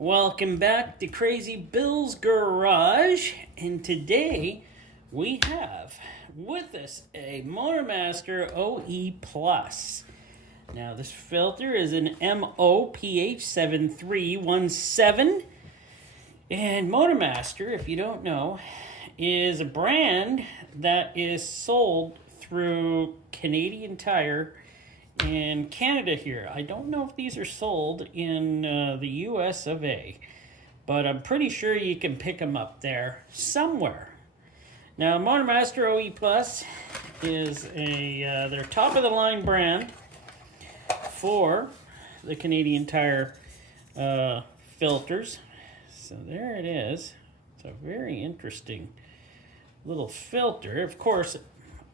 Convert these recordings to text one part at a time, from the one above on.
Welcome back to Crazy Bill's Garage, and today we have with us a Motomaster OEPLUS. Now this filter is an MOPH7317, and Motomaster, if you don't know, is a brand that is sold through Canadian Tire in Canada here. I don't know if these are sold in the US of A, but I'm pretty sure you can pick them up there somewhere. Now, Motomaster OEPLUS is their top of the line brand for the Canadian Tire filters. So there it is. It's a very interesting little filter. Of course,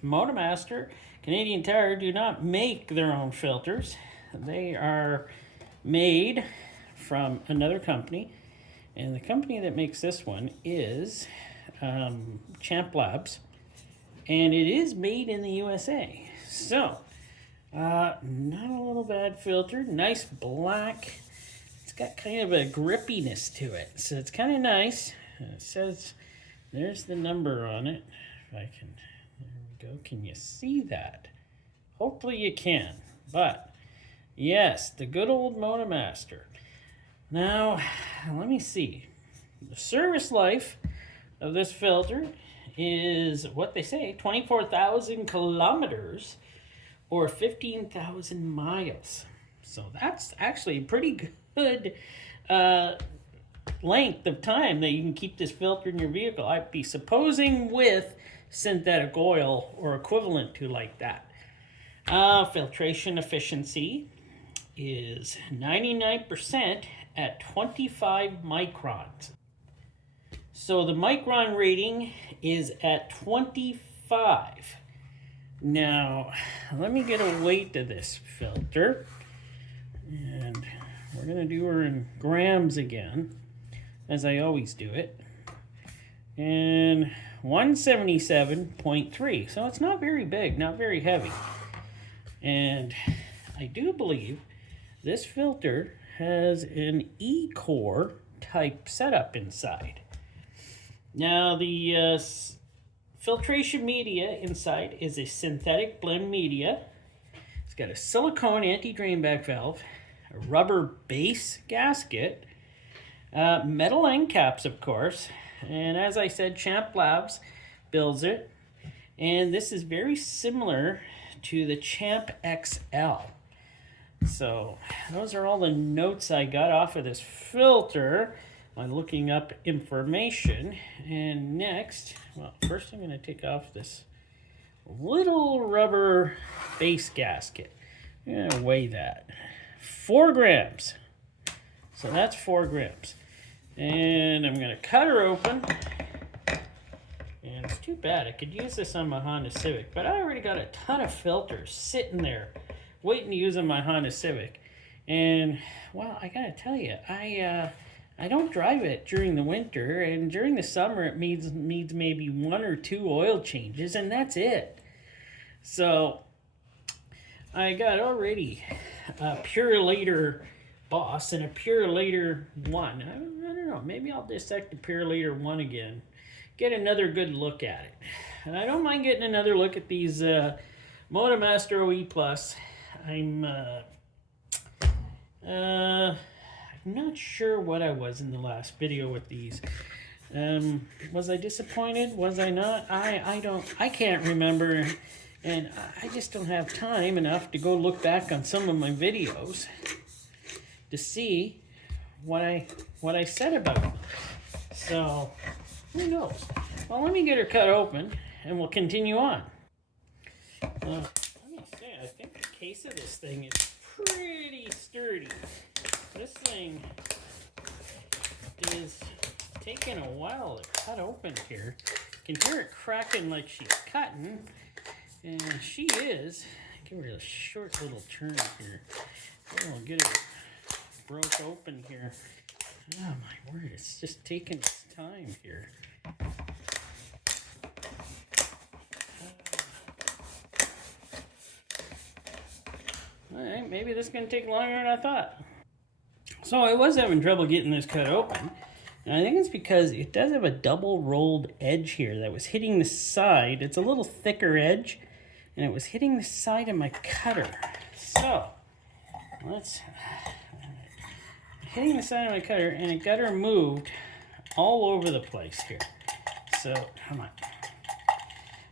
Motomaster, Canadian Tire do not make their own filters. They are made from another company, and the company that makes this one is ChampXL, and it is made in the USA. So, not a little bad filter. Nice black. It's got kind of a grippiness to it, so it's kind of nice. It says there's the number on it. If I can. There we go. Can you see that? Hopefully you can. But yes, the good old Motomaster. Now, let me see. The service life of this filter is what they say, 24,000 kilometers or 15,000 miles. So that's actually a pretty good length of time that you can keep this filter in your vehicle. I'd be supposing with synthetic oil or equivalent to like that. Filtration efficiency is 99% at 25 microns. So the Micron rating is at 25. Now, let me get a weight to this filter. And we're going to do her in grams again, as I always do it. And 177.3. So it's not very big, not very heavy. And I do believe this filter has an E-core type setup inside. Now the filtration media inside is a synthetic blend media. It's got a silicone anti-drain back valve, a rubber base gasket, metal end caps, of course, and as I said, ChampXL builds it, and this is very similar to the ChampXL. So those are all the notes I got off of this filter by looking up information. And next, well, first I'm going to take off this little rubber base gasket. I'm going to weigh that. 4 grams. So that's 4 grams. And I'm going to cut her open. And it's too bad. I could use this on my Honda Civic, but I already got a ton of filters sitting there waiting to use on my Honda Civic. And, well, I got to tell you, I don't drive it during the winter, and during the summer it needs maybe 1 or 2 oil changes, and that's it. So I got already a Purelator Boss and a Purelator 1. I don't know, maybe I'll dissect the Purelator 1 again. Get another good look at it. And I don't mind getting another look at these Motomaster OEPLUS. I'm not sure what I was in the last video with these. Was I disappointed? Was I not? I can't remember, and I just don't have time enough to go look back on some of my videos to see what I said about them. So who knows? Well, let me get her cut open, and we'll continue on. Let me say, I think the case of this thing is pretty sturdy. This thing is taking a while to cut open here. You can hear it cracking like she's cutting, and she is. Give her a short little turn here. We'll get it broke open here. Oh my word, it's just taking its time here. Alright, maybe this is going to take longer than I thought. So I was having trouble getting this cut open. And I think it's because it does have a double rolled edge here that was hitting the side. It's a little thicker edge, and it was hitting the side of my cutter. So, let's... hitting the side of my cutter, and it got her moved all over the place here. So, come on.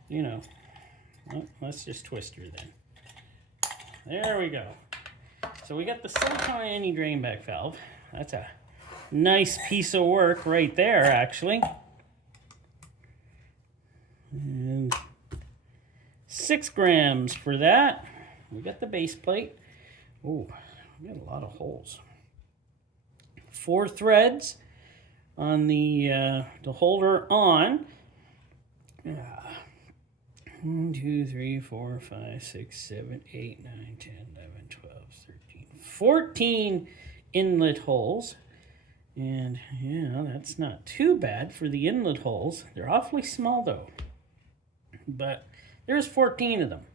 You know, well, let's just twist her then. There we go. So we got the silicone anti-drain back valve. That's a nice piece of work right there, actually. And 6 grams for that. We got the base plate. Oh, we got a lot of holes. 4 threads on the holder on. 1, 2, 3, 4, 5, 6, 7, 8, 9, 10, 11, 12, 13, 14 inlet holes. And yeah, that's not too bad for the inlet holes. They're awfully small though. But there's 14 of them.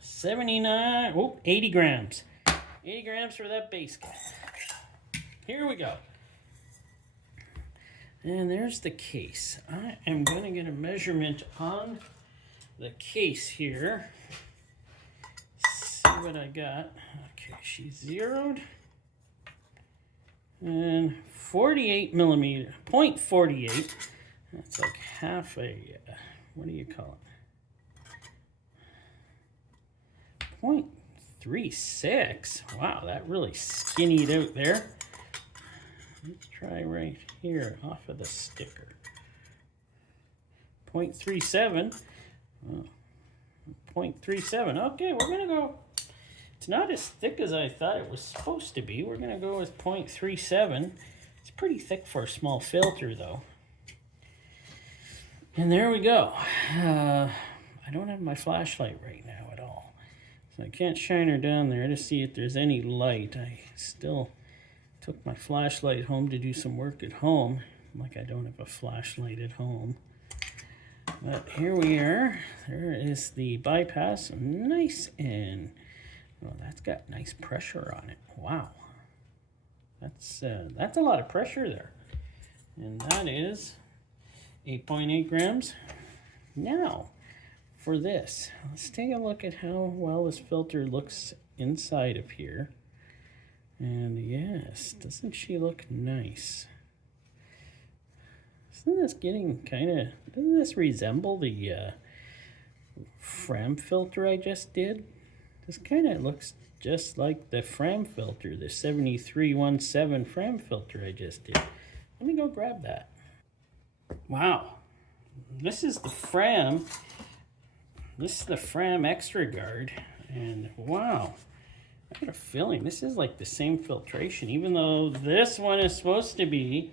79, 80 grams. 80 grams for that base kit. Here we go. And there's the case. I am going to get a measurement on the case here. See what I got. Okay, she's zeroed. And 48 millimeter, 0.48. That's like half a, what do you call it? 0.36. Wow, that really skinnied out there. Let's try right here off of the sticker. 0.37. 0.37. Okay, we're going to go. It's not as thick as I thought it was supposed to be. We're going to go with 0.37. It's pretty thick for a small filter, though. And there we go. I don't have my flashlight right now at all. So I can't shine her down there to see if there's any light. I still took my flashlight home to do some work at home. Like I don't have a flashlight at home. But here we are. There is the bypass. Nice and... well, that's got nice pressure on it. Wow. That's a lot of pressure there. And that is 8.8 grams. Now, for this, let's take a look at how well this filter looks inside of here. And yes, doesn't she look nice? Isn't this getting kind of, doesn't this resemble the Fram filter I just did? This kind of looks just like the Fram filter, the 7317 Fram filter I just did. Let me go grab that. Wow. This is the Fram. This is the Fram Extra Guard. And wow. I got a feeling this is like the same filtration, even though this one is supposed to be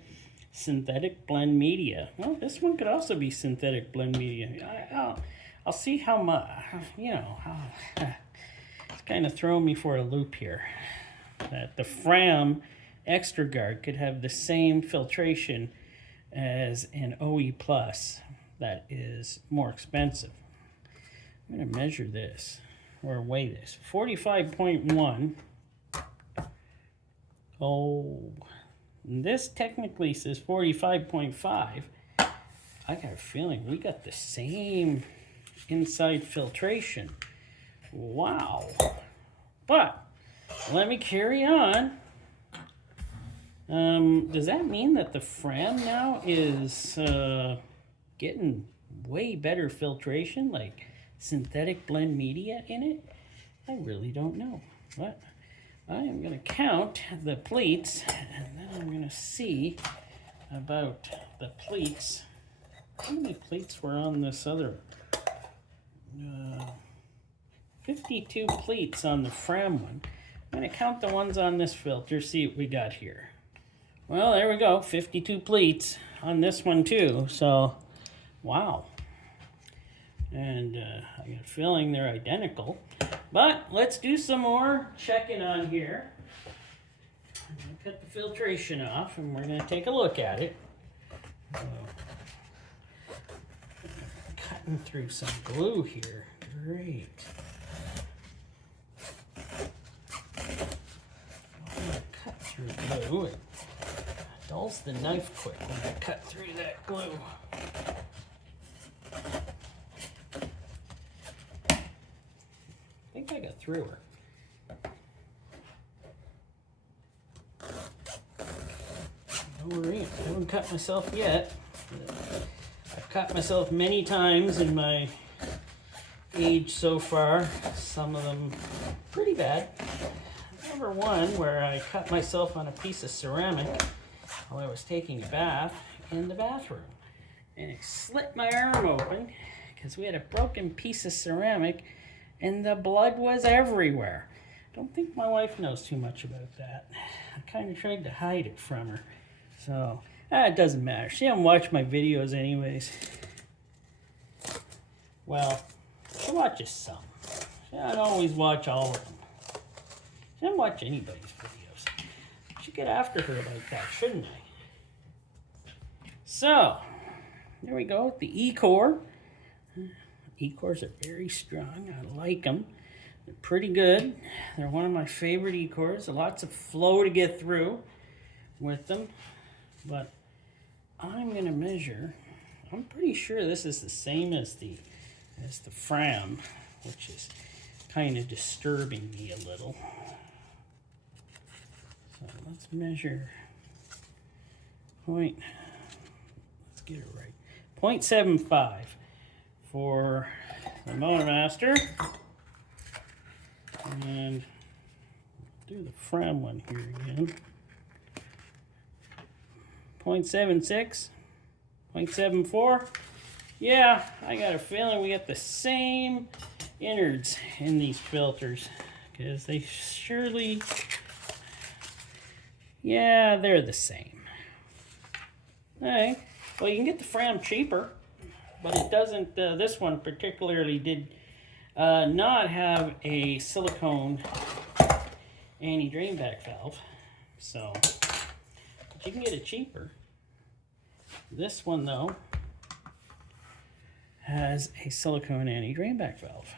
synthetic blend media. Well, this one could also be synthetic blend media. I'll see how much, you know, it's kind of throwing me for a loop here. That the Fram Extra Guard could have the same filtration as an OE+ that is more expensive. I'm going to measure this, or weigh this. 45.1. Oh, this technically says 45.5. I got a feeling we got the same inside filtration. Wow. But let me carry on. Does that mean that the Fram now is getting way better filtration, like synthetic blend media in it? I really don't know. But I am going to count the pleats, and then I'm going to see about the pleats. How many pleats were on this other? 52 pleats on the Fram one. I'm going to count the ones on this filter, see what we got here. Well, there we go, 52 pleats on this one too, so wow. And I got a feeling they're identical. But let's do some more checking on here. I'm going to cut the filtration off and we're going to take a look at it. Cutting through some glue here. Great. glue. It dulls the knife quick when I cut through that glue. I think I got through her. No worry, I haven't cut myself yet. I've cut myself many times in my age so far. Some of them pretty bad. I remember one where I cut myself on a piece of ceramic while I was taking a bath in the bathroom. And it slit my arm open because we had a broken piece of ceramic and the blood was everywhere. Don't think my wife knows too much about that. I kind of tried to hide it from her. So, it doesn't matter. She doesn't watch my videos anyways. Well, she watches some. She doesn't always watch all of them. She doesn't watch anybody's videos. I should get after her like that, shouldn't I? So, there we go with the E-core. E-cores are very strong. I like them. They're pretty good. They're one of my favorite E-cores. Lots of flow to get through with them. But I'm going to measure. I'm pretty sure this is the same as the Fram, which is kind of disturbing me a little. So let's measure let's get it right. 0.75 for the Motomaster. And do the Fram one here again. 0.76, 0.74. Yeah, I got a feeling we got the same innards in these filters because they surely, yeah, they're the same. Alright, well, you can get the Fram cheaper, but it doesn't, this one particularly did not have a silicone anti-drain back valve, so you can get it cheaper. This one, though, has a silicone anti-drain back valve.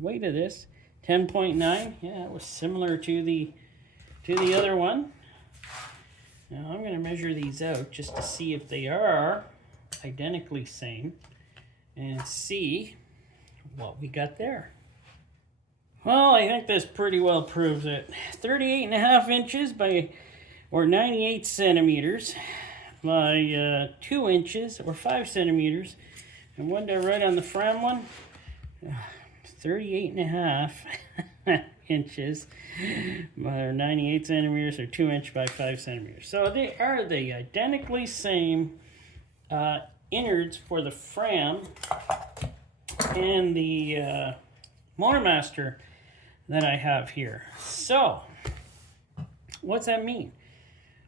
Weight of this, 10.9. Yeah, it was similar to the other one. Now I'm going to measure these out just to see if they are identically same and see what we got there. Well, I think this pretty well proves it. 38.5 inches by, or 98 centimeters by 2 inches or 5 centimeters. And what did I write on the Fram one? 38.5 inches by 98 centimeters or 2 inch by 5 centimeters. So they are the identically same innards for the Fram and the Motomaster that I have here. So, what's that mean?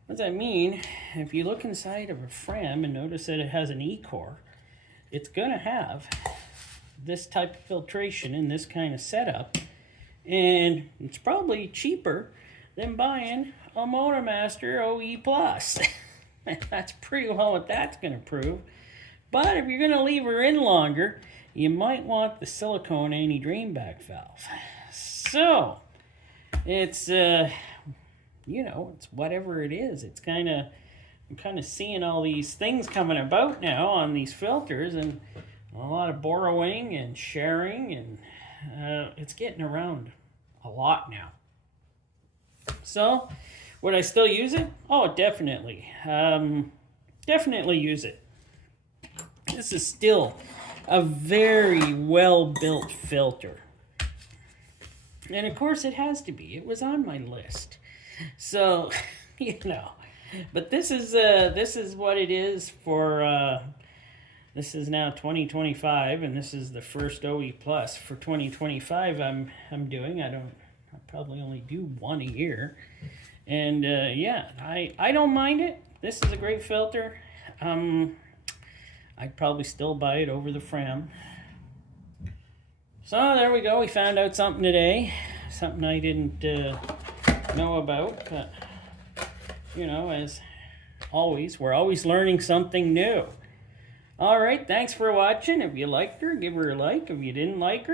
What does that mean? If you look inside of a Fram and notice that it has an E-core, it's going to have this type of filtration in this kind of setup, and it's probably cheaper than buying a Motomaster OEPLUS. That's pretty well what that's going to prove. But if you're going to leave her in longer, you might want the silicone anti-drain back valve. So, it's you know, it's whatever it is. It's I'm kind of seeing all these things coming about now on these filters, and a lot of borrowing and sharing, and it's getting around a lot now. So, would I still use it? Oh, definitely. Definitely use it. This is still a very well-built filter. And of course it has to be. It was on my list. So, you know. But this is what it is for, this is now 2025, and this is the first OE Plus for 2025 I'm doing. I probably only do one a year. And yeah, I don't mind it. This is a great filter. I'd probably still buy it over the Fram. So there we go. We found out something today. Something I didn't know about. But, you know, as always, we're always learning something new. All right, thanks for watching. If you liked her, give her a like. If you didn't like her,